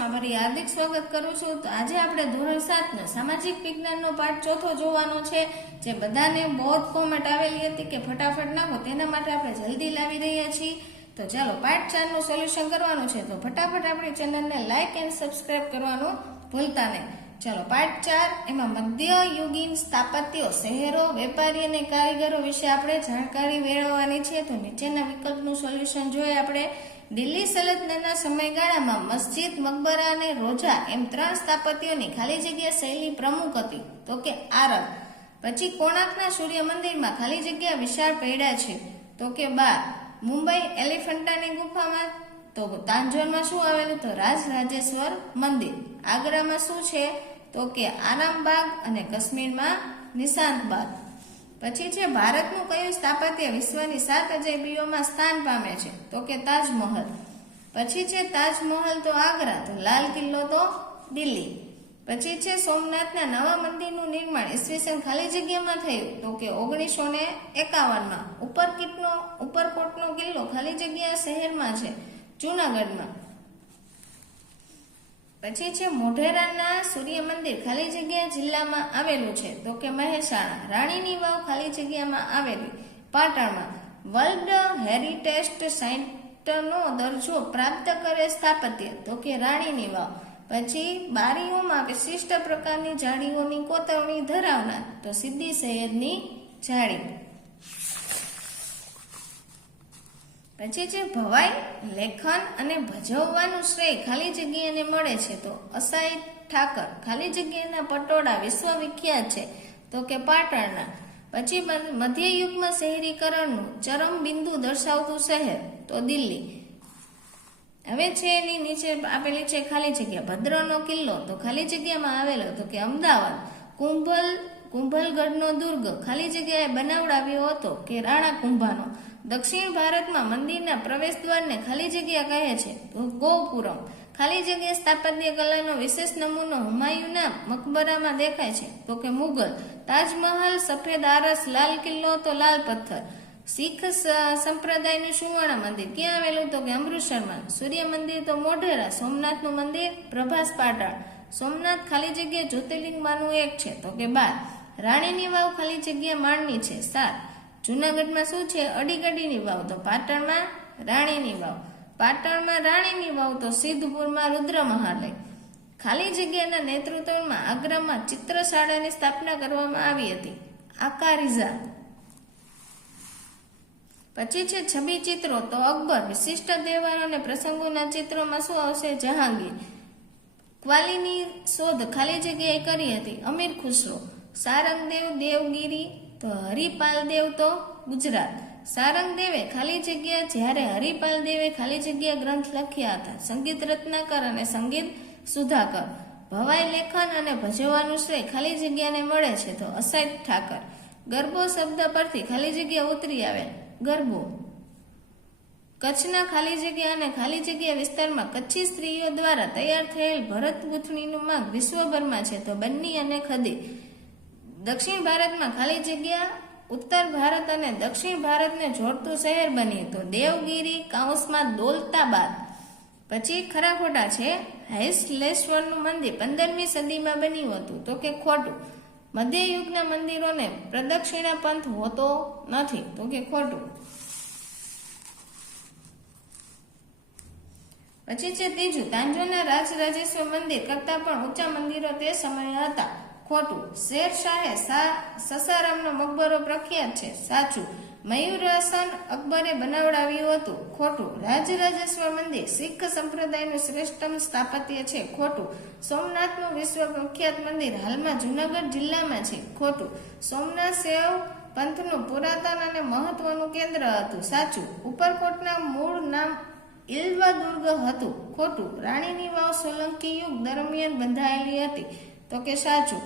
ક્લાસમાં ફરી હાર્દિક સ્વાગત કરું છું। તો આજે આપણે ધોરણ 7 સામાજિક વિજ્ઞાનનો પાઠ ચોથો જોવાનો છે, જે બધાને બહુ જ કોમેન્ટ આવેલી હતી કે ફટાફટ નાખો, તેના માટે આપણે જલ્દી લાવી રહ્યા છીએ। તો ચાલો પાઠ 4 નું સોલ્યુશન કરવાનું છે, તો ફટાફટ આપણી ચેનલને લાઈક એન્ડ સબસ્ક્રાઇબ કરવાનું ભૂલતા નહીં। ચાલો પાઠ 4 એમાં મધ્યયુગીન સ્થાપત્યો, શહેરો, વેપારી અને કારીગરો વિશે આપણે જાણકારી મેળવવાની છે। તો નીચેના વિકલ્પનું સોલ્યુશન જોઈએ આપણે। દિલ્હી સલ્તનતના સમયગાળામાં મસ્જિદ, મકબરા અને રોજા એમ 3 સ્થાપત્યોની ખાલી જગ્યા શૈલી પ્રમુખ હતી, તો કે આરબ। પછી કોણાર્કના સૂર્ય મંદિરમાં ખાલી જગ્યા વિશાળ પૈડા છે, તો કે 12। મુંબઈ એલિફન્ટાની ગુફામાં, તો તાંજોરમાં શું આવેલું, તો રાજરાજેશ્વર મંદિર। આગ્રામાં શું છે, તો કે આરામબાગ અને કાશ્મીરમાં નિશાંતબાગ। પછી છે ભારતનું કયું સ્થાપત્ય વિશ્વની 7 અજાયબીઓમાં સ્થાન પામે છે, તો કે તાજમહલ। પછી છે તાજમહલ તો આગ્રા, તો લાલ કિલ્લો તો દિલ્હી। પછી છે સોમનાથના નવા મંદિરનું નિર્માણ ઈસવીસન ખાલી જગ્યામાં થયું, તો કે 1951માં। ઉપરકોટનો કિલ્લો ખાલી જગ્યા શહેરમાં છે, જૂનાગઢમાં। પછી છે મોઢેરાના સૂર્ય મંદિર ખાલી જગ્યા જિલ્લામાં આવેલું છે, તો કે મહેસાણા। રાણીની વાવ ખાલી જગ્યામાં આવેલી, પાટણમાં। વર્લ્ડ હેરિટેજ સાઇટનો દરજ્જો પ્રાપ્ત કરે સ્થાપત્ય, તો કે રાણીની વાવ। પછી બારીઓમાં વિશિષ્ટ પ્રકારની જાળીઓની કોતરણી ધરાવનાર, તો સીધી સૈયદની જાળી। પછી છે ભવાઈ, લેખન અને ભજવવાનું શ્રેય ખાલી જગ્યાને મળે છે, તો અસાઈ ઠાકર। ખાલી જગ્યાના પટોળા વિશ્વવિખ્યાત છે, તો કે પાટણના। પછી મધ્યયુગમાં શહેરીકરણનું ચરમ બિંદુ દર્શાવતું શહેર, તો દિલ્હી। હવે છે એની નીચે આપેલી છે ખાલી જગ્યા ભદ્રનો કિલ્લો, તો ખાલી જગ્યામાં આવેલો, તો કે અમદાવાદ। કુંભલગઢનો દુર્ગ ખાલી જગ્યાએ બનાવડાવ્યો હતો, કે રાણા કુંભાનો। દક્ષિણ ભારતમાં મંદિરના પ્રવેશ દ્વારને ખાલી જગ્યા કહે છે, તો ગોપુરમ। ખાલી જગ્યા સ્થાપત્ય કલાનો વિશેષ નમૂનો હુમાયુના મકબરામાં દેખાય છે, તો કે મુગલ। તાજમહલ, સફેદ આરસ, લાલ કિલ્લો તો લાલ પથ્થર। શીખ સંપ્રદાયનું સુવર્ણ મંદિર ક્યાં આવેલું, તો કે અમૃતસરમાં। સૂર્ય મંદિર તો મોઢેરા। સોમનાથનું મંદિર પ્રભાસ, પાટણ। સોમનાથ ખાલી જગ્યા જ્યોતિર્લિંગમાંનું એક છે, તો કે 12। રાણીની વાવ ખાલી જગ્યા માળની છે, 7। જૂનાગઢમાં શું છે, અડીગડીની વાવ, તો પાટણમાં રાણીની વાવ। પાટણમાં રાણીની વાવ, તો સિદ્ધપુરમાં રુદ્રમહાલય। ખાલી જગ્યાના નેતૃત્વમાં આગ્રામાં ચિત્રશાળાની સ્થાપના કરવામાં આવી હતી, આકારીઝા। પછી છે છબી ચિત્રો, તો અકબર। વિશિષ્ટ તહેવારો અને પ્રસંગોના ચિત્રોમાં શું આવશે, જહાંગીર। ક્વાલીની શોધ ખાલી જગ્યાએ કરી હતી, અમીર ખુસરો। સારંગદેવ, દેવગીરી તો હરિપાલ દેવ તો ગુજરાત। સારંગદેવે ખાલી જગ્યા, જ્યારે હરિપાલ દેવે ખાલી જગ્યા ગ્રંથ લખ્યા હતા, સંગીત રત્નાકર અને સંગીત સુધાકર। ભવાઈ, લેખન અને ભજવવાનું શ્રેય ખાલી જગ્યાને મળે છે, તો અસાઈ ઠાકર। ગરબો શબ્દ પરથી ખાલી જગ્યા ઉતરી આવે, ગરબો। કચ્છના ખાલી જગ્યા અને ખાલી જગ્યા વિસ્તારમાં કચ્છી સ્ત્રીઓ દ્વારા તૈયાર થયેલ ભરત ગૂંથણીનું માંગ વિશ્વભરમાં છે, તો બન્ની અને ખદી। દક્ષિણ ભારતમાં ખાલી જગ્યા ઉત્તર ભારત અને દક્ષિણ ભારતને જોડતું શહેર બન્યું, તો દેવગીરી કૌંસમાં દૌલતાબાદ। પછી ખરા ખોટા છે, હૈસલેશ્વરનું મંદિર 15મી સદીમાં બન્યું હતું, તો કે ખોટું। મધ્યયુગના મંદિરોને પ્રદક્ષિણા પંથ હોતો નથી, તો કે ખોટું। પછી છે ત્રીજું, તાંજોરના રાજરાજેશ્વર મંદિર કરતા પણ ઊંચા મંદિરો તે સમયે હતા, ખોટું। શેરશાહે સસારામનો મકબરો પ્રખ્યાત છે, સાચું। મયુરાસન અકબરે બનાવડાવ્યું હતું, ખોટું। રાજરાજેશ્વર મંદિર શીખ સંપ્રદાયનું શ્રેષ્ઠતમ સ્થાપત્ય છે, ખોટું। સોમનાથનું વિશ્વ પ્રખ્યાત મંદિર હાલમાં જૂનાગઢ જિલ્લામાં છે, ખોટું। સોમનાથ શૈવ પંથનું પુરાતન અને મહત્વનું કેન્દ્ર હતું, સાચું। ઉપરકોટના મૂળ નામ ઇલ્વા દુર્ગ હતું, ખોટું। રાણીની વાવ સોલંકી યુગ દરમિયાન બંધાયેલી હતી, તો કે સાચું।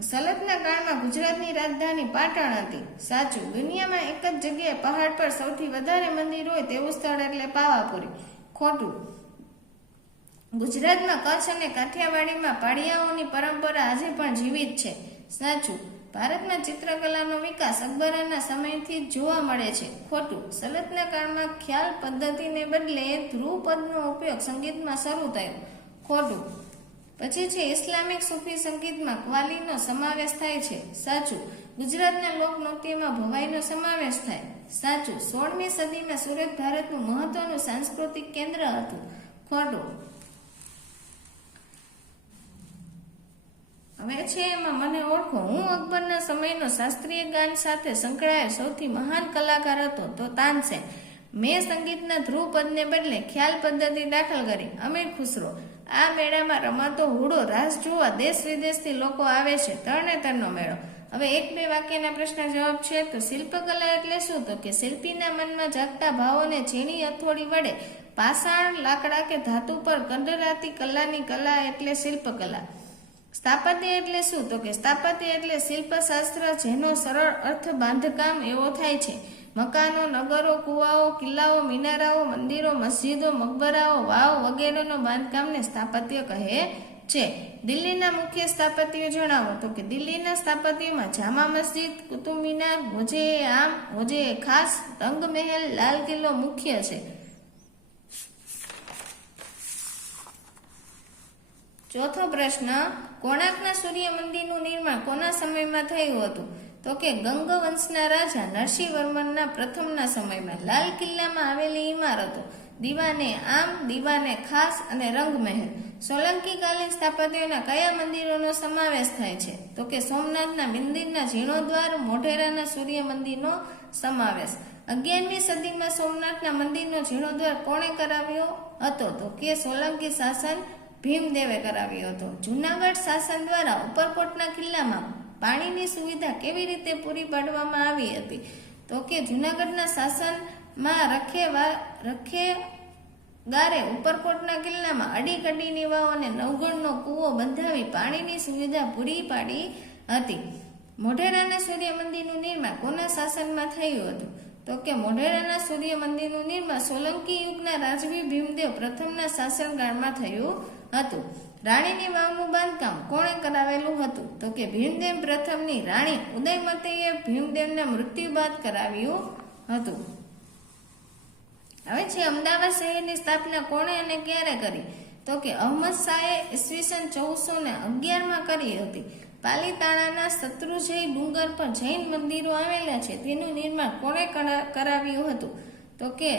સલ્તનતના કાળમાં ગુજરાતની રાજધાની પાટણ હતી, સાચું। દુનિયામાં એક જ જગ્યાએ પહાડ પર સૌથી વધારે મંદિર હોય તેવું સ્થળ એટલે પાવાપુરી, ખોટું। ગુજરાતમાં કચ્છ અને કાઠિયાવાડીમાં પાળિયાઓની પરંપરા આજે પણ જીવિત છે, સાચું। ભારતમાં ચિત્રકલાનો વિકાસ અકબરના સમયથી જ જોવા મળે છે, ખોટું। સલ્તનતના કાળમાં ખ્યાલ પદ્ધતિને બદલે ધ્રુપદનો ઉપયોગ સંગીતમાં શરૂ થયો, ખોટું. પછી છે ઇસ્લામિક સૂફી સંગીતમાં કવાલીનો સમાવેશ થાય છે. સાચું. ગુજરાતના લોકનૃત્યમાં ભવાઈનો સમાવેશ થાય. સાચું. 16મી સદીમાં સુરત ભારતનું મહત્વનું સાંસ્કૃતિક કેન્દ્ર હતું. ખોટું. હવે છે એમાં મને ઓળખો. હું અકબરના સમયનો શાસ્ત્રીય ગાન સાથે સંકળાયેલ સૌથી મહાન કલાકાર હતો તો તાનસેન. મેં સંગીતના ધ્રુવ પદને બદલે ખ્યાલ પદ્ધતિ દાખલ કરી. અમીર ખુસરો. આ મેળામાં રમાતો હુડો રાસ જોવા દેશ વિદેશથી લોકો આવે છે. તરણેતરનો મેળો. હવે 1-2 વાક્યના પ્રશ્ન જવાબ છે. તો શિલ્પકલા એટલે શું? તો કે શિલ્પીના મનમાં જાગતા ભાવોને ઝીણી હથોડી વડે પાષાણ, લાકડા કે ધાતુ પર કંડરાતી કલાની કલા એટલે શિલ્પકલા. સ્થાપત્ય એટલે શું? તો કે સ્થાપત્ય એટલે શિલ્પશાસ્ત્ર જેનો સરળ અર્થ બાંધકામ એવો થાય છે. મકાનો, નગરો, કુવાઓ, કિલ્લાઓ, મિનારાઓ, મંદિરો, મસ્જિદો, મકબરાઓ, વાવ વગેરેનો બાંધકામને સ્થાપત્ય કહે છે. દિલ્હીના મુખ્ય સ્થાપત્યો જણાવો. તો કે દિલ્હીના સ્થાપત્યોમાં જામા મસ્જિદ, કુતુબ મિનાર, હોજે-એ-આમ, હોજે-એ-ખાસ, રંગ મહેલ, લાલ કિલ્લો મુખ્ય છે. ચોથો પ્રશ્ન, કોણાર્કના સૂર્ય મંદિરનું નિર્માણ કોના સમયમાં થયું હતું? તો કે ગંગવંશના રાજા નરસિંહવર્મનના પ્રથમના સમયમાં. લાલ કિલ્લામાં આવેલી ઇમારતો દીવાને આમ, દીવાને ખાસ અને રંગમહેલ. સોલંકી કાલીન સ્થાપત્યોના કયા મંદિરોનો સમાવેશ થાય છે? તો કે સોમનાથના મંદિરના જીર્ણોદ્વાર, મોઢેરાના સૂર્ય મંદિરનો સમાવેશ. 11મી સદીમાં સોમનાથના મંદિરનો જીર્ણોદ્વાર કોણે કરાવ્યો હતો? તો કે સોલંકી શાસન ભીમદેવે કરાવ્યો હતો. જૂનાગઢ શાસન દ્વારા ઉપરકોટના કિલ્લામાં પાણીની સુવિધા કેવી રીતે પૂરી પાડવામાં આવી હતી? તો કે જૂનાગઢના શાસનમાં રખેગારે ઉપરકોટના કિલ્લામાં અડીકડીની વાવ અને નવગણનો કૂવો બંધાવી પાણીની સુવિધા પૂરી પાડી હતી. મોઢેરાના સૂર્ય મંદિરનું નિર્માણ કોના શાસનમાં થયું હતું? તો કે મોઢેરાના સૂર્ય મંદિરનું નિર્માણ સોલંકી યુગના રાજવી ભીમદેવ પ્રથમના શાસનકાળમાં થયું હતું. રાણીની વાવનું બાંધકામ કોણે કરાવેલું હતું? તો કે ભીમદેવ પ્રથમની રાણી ઉદયમતીએ ભીમદેવના મૃત્યુ બાદ કરાવ્યું હતું. હવે છે અમદાવાદ શહેરની સ્થાપના કોણે અને ક્યારે કરી? તો કે અહમદ શાહે ઈસવીસન 1411માં કરી હતી. પાલીતાણાના શત્રુંજય ડુંગર પર જૈન મંદિરો આવેલા છે તેનું નિર્માણ કોણે કરાવ્યું હતું? તો કે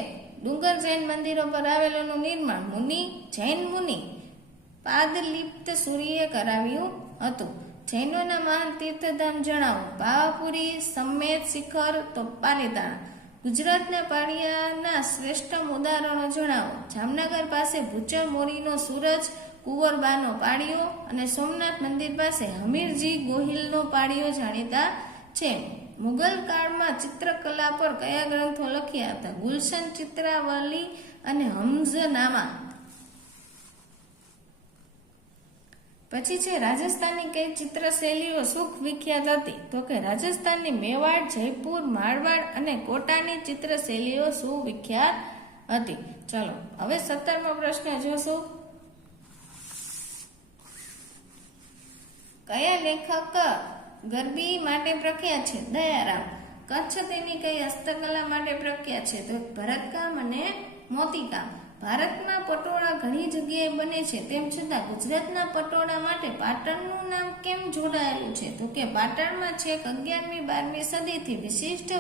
ડુંગર જૈન મંદિરો પર આવેલું નિર્માણ જૈન મુનિ પાદલિપ્ત સૂર્યે કરાવ્યું હતું. જૈનોના મહાન તીર્થધામ જણાવો. પાવાપુરી, સમ્મેત શિખર તો પાલીતાણા. ગુજરાતના પાળિયાના શ્રેષ્ઠ ઉદાહરણો જણાવો. જામનગર પાસે ભૂચર મોરીનો સૂરજ, કુંવરબાનો પાળિયો અને સોમનાથ મંદિર પાસે હમીરજી ગોહિલનો પાળિયો જાણીતા છે. મુગલ કાળમાં ચિત્રકલા પર કયા ગ્રંથો લખ્યા હતા? ગુલશન ચિત્રાવલી અને હમ્ઝનામા. પછી છે રાજસ્થાનની કઈ ચિત્રશૈલીઓ સુખ વિખ્યાત હતી? તો કે રાજસ્થાનની મેવાડ, જયપુર, મારવાડ અને કોટાની ચિત્રશૈલીઓ સુવિખ્યાત હતી. ચલો હવે 17મો પ્રશ્ન જોશું. કયા લેખક ગરબી માટે પ્રખ્યાત છે? દયારામ. કચ્છ તેની કઈ હસ્તકલા માટે પ્રખ્યાત છે? તો ભરતકામ અને મોતીકામ. ભારતમાં પટોળા ઘણી જગ્યાએ બને છે, તેમ છતાં ગુજરાતના પટોળા માટે પાટણનું નામ કેમ જોડાયેલું છે? તો કે પાટણમાં છેક 11મી-12મી સદીથી વિશિષ્ટ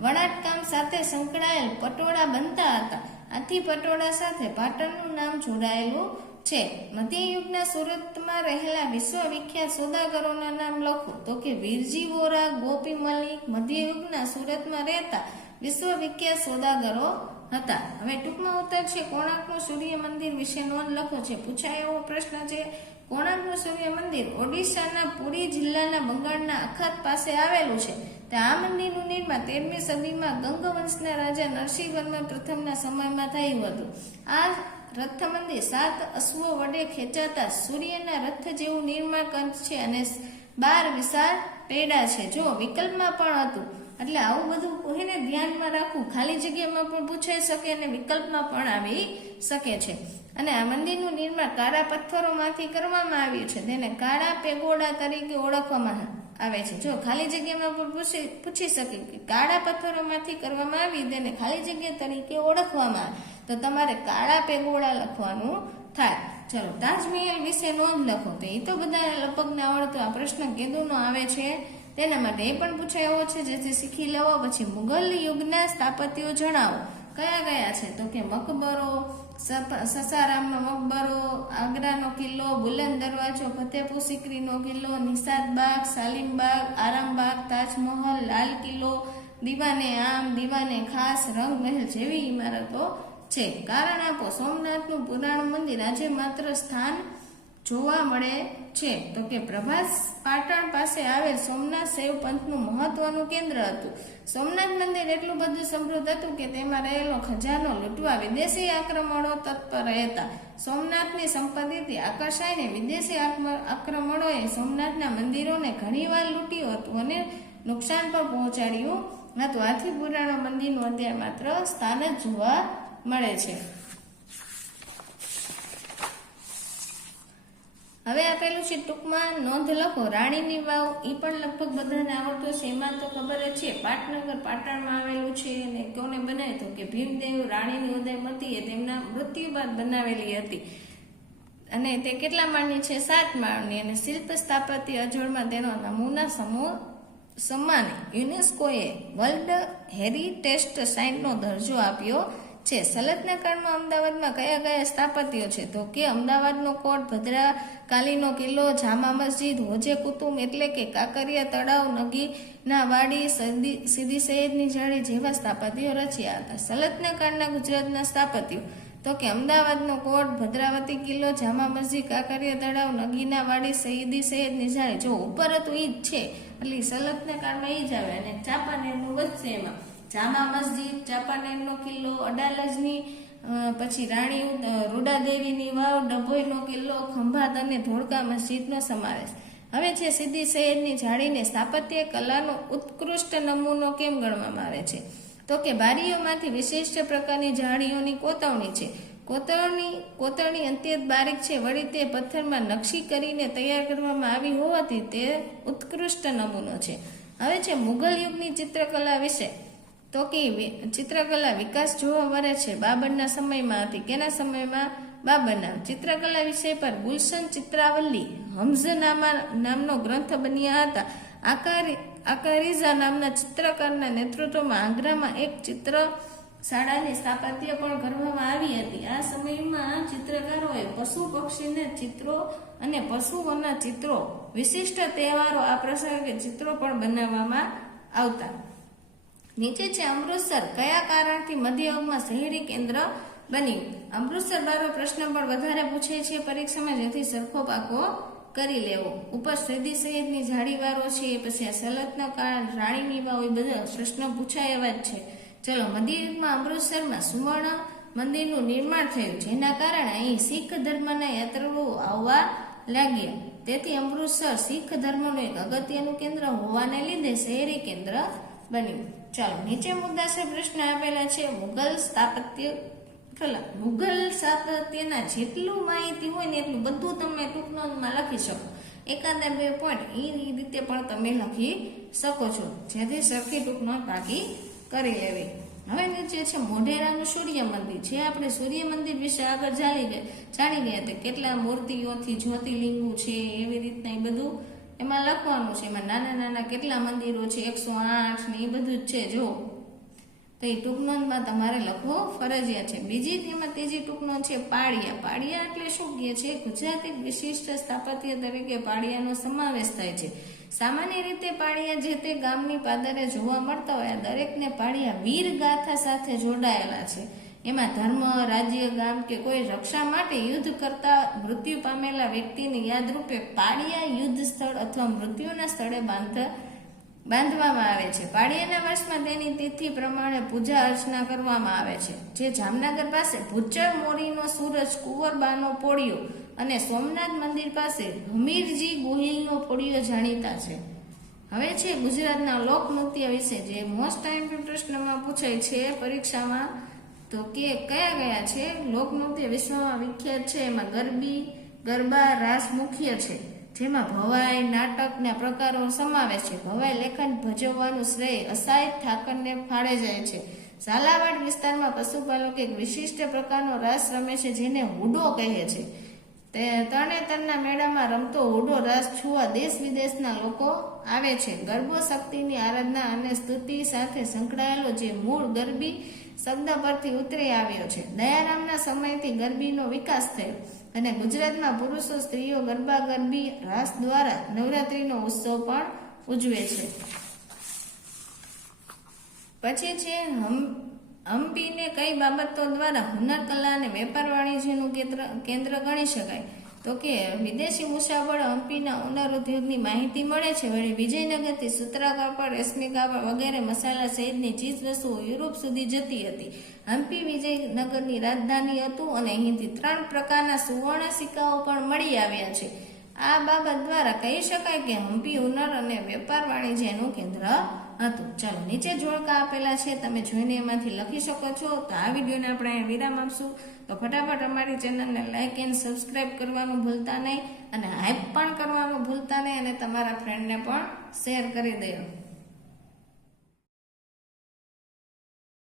વણાટકામ સાથે સંકળાયેલ પટોળા બનતા હતા. આથી પટોળા સાથે પાટણનું નામ જોડાયેલું છે. મધ્યયુગના સુરતમાં રહેલા વિશ્વવિખ્યાત સોદાગરોના નામ લખો. તો કે વીરજી વોરા, ગોપી મલિક મધ્યયુગના સુરતમાં રહેતા વિશ્વવિખ્યાત સોદાગરો હતા. હવે ટૂંકમાં ઉત્તર છે કોણાર્કનું સૂર્ય મંદિર વિશે નોંધ લખો છે. પૂછાય એવો પ્રશ્ન છે. કોણાર્કનું સૂર્ય મંદિર ઓડિશાના પુરી જિલ્લાના બંગાળના અખાત પાસે આવેલું છે. આ મંદિરનું નિર્માણ 13મી સદીમાં ગંગવંશના રાજા નરસિંહવર્મન પ્રથમના સમયમાં થયું હતું. આ રથ મંદિર 7 અશ્વો વડે ખેંચાતા સૂર્યના રથ જેવું નિર્માણ છે અને 12 વિશાળ પૈડા છે. જો વિકલ્પમાં પણ હતું, એટલે આવું બધું એને ધ્યાનમાં રાખવું. ખાલી જગ્યામાં પણ પૂછાઈ શકે અને વિકલ્પમાં પણ આવી શકે છે. અને આ મંદિરનું નિર્માણ કાળા પથ્થરોમાંથી કરવામાં આવ્યું છે. તેને કાળા પેગોડા તરીકે ઓળખવામાં આવે છે. જો ખાલી જગ્યામાં પણ પૂછી શકે કે કાળા પથ્થરોમાંથી કરવામાં આવી તેને ખાલી જગ્યા તરીકે ઓળખવામાં આવે, તો તમારે કાળા પેગોડા લખવાનું થાય. ચલો, તાજમહેલ વિશે નોંધ લખો. તો એ તો બધા લગભગને આવડતો આ પ્રશ્ન કેદુનો આવે છે, તેના માટે એ પણ પૂછાયો છે, જેથી શીખી લેવો. પછી મુગલ યુગના સ્થાપત્યો જણાવો. કયા કયા છે? તો કે મકબરો, સસારામનો મકબરો, આગ્રાનો કિલ્લો, બુલંદ દરવાજો, ફતેહપુર સિકરીનો કિલ્લો, નિશાદ બાગ, સાલિમબાગ, આરામબાગ, તાજમહલ, લાલ કિલ્લો, દીવાને આમ, દીવાને ખાસ, રંગમહેલ જેવી ઇમારતો છે. કારણ આપો. સોમનાથનું પુરાણ મંદિર આજે માત્ર સ્થાન જોવા મળે છે. તો કે પ્રભાસ પાટણ પાસે આવેલ સોમનાથ શૈવ પંથનું મહત્વનું કેન્દ્ર હતું. સોમનાથ મંદિર એટલું બધું સમૃદ્ધ હતું કે તેમાં રહેલો ખજાનો લૂંટવા વિદેશી આક્રમણો તત્પર રહેતા. સોમનાથની સંપત્તિથી આકર્ષાઈને વિદેશી આક્રમણોએ સોમનાથના મંદિરોને ઘણીવાર લૂંટ્યું હતું અને નુકસાન પણ પહોંચાડ્યું હતું. આથી પુરાણો મંદિરનું અત્યારે માત્ર સ્થાન જ જોવા મળે છે. હવે આપેલું છે ટૂંકમાં નોંધ લખો. રાણીની વાવ, એ પણ લગભગ બધાને આવડતો છે. એમાં તો ખબર જ છે, પાટનગર પાટણમાં આવેલું છે. અને કોને બનાવી? તો કે ભીમદેવ રાણીની ઉદયમતીએ તેમના મૃત્યુ બાદ બનાવેલી હતી. અને તે કેટલા માળની છે? 7 માળની. અને શિલ્પ સ્થાપત્ય અજોડમાં તેનો નમૂના સમ્માને યુનેસ્કોએ વર્લ્ડ હેરિટેજ સાઇટનો દરજ્જો આપ્યો છે. સલ્તનત કાળમાં અમદાવાદમાં કયા કયા સ્થાપત્યો છે? તો કે અમદાવાદનો કોટ, ભદ્રકાલીનો કિલ્લો, જામા મસ્જિદ, હોજે કુતુબ એટલે કે કાંકરિયા તળાવ, નગીના વાડી, સીદી સૈયદની જાળી જેવા સ્થાપત્યો રચ્યા હતા. સલ્તનત કાળના ગુજરાતના સ્થાપત્યો તો કે અમદાવાદનો કોટ, ભદ્રાવતી કિલ્લો, જામા મસ્જિદ, કાંકરિયા તળાવ, નગીના વાડી, સીદી સૈયદની જાળી. જો ઉપર હતું ઈ જ છે, એટલે સલ્તનત કાળમાં ઈ જ આવે. અને ચાંપાનેરનું વધશે એમાં જામા મસ્જિદ, ચાંપાનેરનો કિલ્લો, અડાલજની, પછી રાણી રૂડાદેવીની વાવ, ડભોઈનો કિલ્લો, ખંભાત અને ધોળકા મસ્જિદનો સમાવેશ. હવે છે સીદી સૈયદની જાળીને સ્થાપત્ય કલાનો ઉત્કૃષ્ટ નમૂનો કેમ ગણવામાં આવે છે? તો કે બારીઓમાંથી વિશિષ્ટ પ્રકારની જાળીઓની કોતરણી છે. કોતરણી અત્યંત બારીક છે. વળી તે પથ્થરમાં નકશી કરીને તૈયાર કરવામાં આવી હોવાથી તે ઉત્કૃષ્ટ નમૂનો છે. હવે છે મુઘલ યુગની ચિત્રકલા વિશે. તો કે ચિત્રકલા વિકાસ જોવા મળે છે. બાબરના સમયમાં હતી. કેના સમયમાં? બાબરના. ચિત્રકલા વિષય પર ગુલશન ચિત્રાવલી હમ્ઝ નામનો ગ્રંથ બન્યા હતા. આકારીઝા નામના ચિત્રકારના નેતૃત્વમાં આગ્રામાં એક ચિત્ર શાળાની સ્થાપત્ય પણ કરવામાં આવી હતી. આ સમયમાં ચિત્રકારોએ પશુ પક્ષીના ચિત્રો અને પશુઓના ચિત્રો, વિશિષ્ટ તહેવારો, આ પ્રસંગે ચિત્રો પણ બનાવવામાં આવતા. નીચે છે અમૃતસર કયા કારણથી મધ્યયુગમાં શહેરી કેન્દ્ર બન્યું? અમૃતસર બારો પ્રશ્ન પણ વધારે પૂછે છે પરીક્ષામાં, જેથી સરખો પાકો કરી લેવો. ઉપર સીદી સૈયદની જાળીવારો છે, પછી આ સલ્તનત કાળ, રાણીની વાવ, એ બધા પ્રશ્ન પૂછાય એવા જ છે. ચલો, મધ્યયુગમાં અમૃતસરમાં સુવર્ણ મંદિરનું નિર્માણ થયું, જેના કારણે અહીં શીખ ધર્મના યાત્રાળુઓ આવવા લાગ્યા. તેથી અમૃતસર શીખ ધર્મનું એક અગત્યનું કેન્દ્ર હોવાને લીધે શહેરી કેન્દ્ર બન્યું. ચાલો, નીચે મુદ્દાસર પ્રશ્ન આપેલા છે. મુઘલ સ્થાપત્યના જેટલું માહિતી હોય ને એટલું બધું તમે ટૂંક નોંધમાં લખી શકો. એકાદા 2 પોઈન્ટ એ રીતે પણ તમે લખી શકો છો, જેથી સરખી ટૂંક નોંધ બાકી કરી લેવી. હવે નીચે છે મોઢેરાનું સૂર્ય મંદિર. જે આપણે સૂર્ય મંદિર વિશે આગળ જાણી ગયા હતા, કેટલા મૂર્તિઓથી જ્યોતિર્લિંગો છે, એવી રીતના એ બધું એમાં લખવાનું છે. એમાં નાના નાના કેટલા મંદિરો છે, 108 ને એ બધું જ છે. જો તો એ ટૂંક નોંધમાં તમારે લખવો ફરજિયાત છે. ત્રીજી ટૂંક નોંધ છે પાળિયા. પાળિયા એટલે શું કહે છે? ગુજરાતી વિશિષ્ટ સ્થાપત્ય તરીકે પાળિયાનો સમાવેશ થાય છે. સામાન્ય રીતે પાળિયા જે તે ગામની પાદરે જોવા મળતા હોય, દરેકને પાળિયા વીર ગાથા સાથે જોડાયેલા છે. એમાં ધર્મ, રાજ્ય, ગામ કે કોઈ રક્ષા માટે યુદ્ધ કરતા મૃત્યુ પામેલા વ્યક્તિની યાદરૂપે પાળિયા યુદ્ધ સ્થળ અથવા મૃત્યુના સ્થળે બાંધવામાં આવે છે. પાળિયાના વર્ષમાં તેની તિથિ પ્રમાણે પૂજા અર્ચના કરવામાં આવે છે. જે જામનગર પાસે ભૂચર મોરીનો સૂરજ, કુંવરબાનો પોળિયો અને સોમનાથ મંદિર પાસે હમીરજી ગોહિલનો પોળિયો જાણીતા છે. હવે છે ગુજરાતના લોકનૃત્ય વિશે, જે મોસ્ટ ટાઈમ પ્રશ્નમાં પૂછાય છે પરીક્ષામાં. તો કે કયા છે લોકનૃત્ય વિશ્વમાં વિખ્યાત છે? એમાં ગરબા, રાસ મુખ્ય છે, જેમાં ભવાઈ, નાટકના પ્રકારો સમાવેશ છે. ભવાઈ લેખન ભજવવાનું શ્રેય અસાય ઠાકરને ફાળે જાય છે. ઝાલાવાડ વિસ્તારમાં પશુપાલકો એક વિશિષ્ટ પ્રકારનો રાસ રમે છે જેને હુડો કહે છે. તે તરણેતરના મેળામાં રમતો હુડો રાસ જોવા દેશ વિદેશના લોકો આવે છે. ગરબો શક્તિની આરાધના અને સ્તુતિ સાથે સંકળાયેલો જે મૂળ ગરબી શબ્દ પરથી ઉતરી આવ્યો છે. દયારામના સમયથી ગરબીનો વિકાસ થયો અને ગુજરાતમાં પુરુષો સ્ત્રીઓ ગરબા ગરબી રાસ દ્વારા નવરાત્રીનો ઉત્સવ પણ ઉજવે છે. પછી છે હમ્પીને કઈ બાબતો દ્વારા હુનર કલા અને વેપાર વાણિજ્યનું કેન્દ્ર ગણી શકાય? તો કે વિદેશી મુસાફરો હમ્પીના હુનર ઉદ્યોગની માહિતી મળે છે. વળી વિજયનગરથી સૂત્રા કાપડ, રેશમી કાપડ વગેરે મસાલા સહિતની ચીજ વસ્તુઓ યુરોપ સુધી જતી હતી. હમ્પી વિજયનગરની રાજધાની હતું અને અહીંથી 3 પ્રકારના સુવર્ણ સિક્કાઓ પણ મળી આવ્યા છે. આ બાબત દ્વારા કહી શકાય કે હમ્પી હુનર અને વેપાર વાણિજ્યનું કેન્દ્ર હતું. ચાલો, નીચે જોડકા આપેલા છે, તમે જોઈને એમાંથી લખી શકો છો. તો આ વિડીયોને આપણે અહીંયા વિરામ આપશું. તો ફટાફટ અમારી ચેનલને લાઈક એન્ડ સબસ્ક્રાઈબ કરવાનું ભૂલતા નહીં અને હાઈપ પણ કરવાનું ભૂલતા નહીં અને તમારા ફ્રેન્ડને પણ શેર કરી દેજો.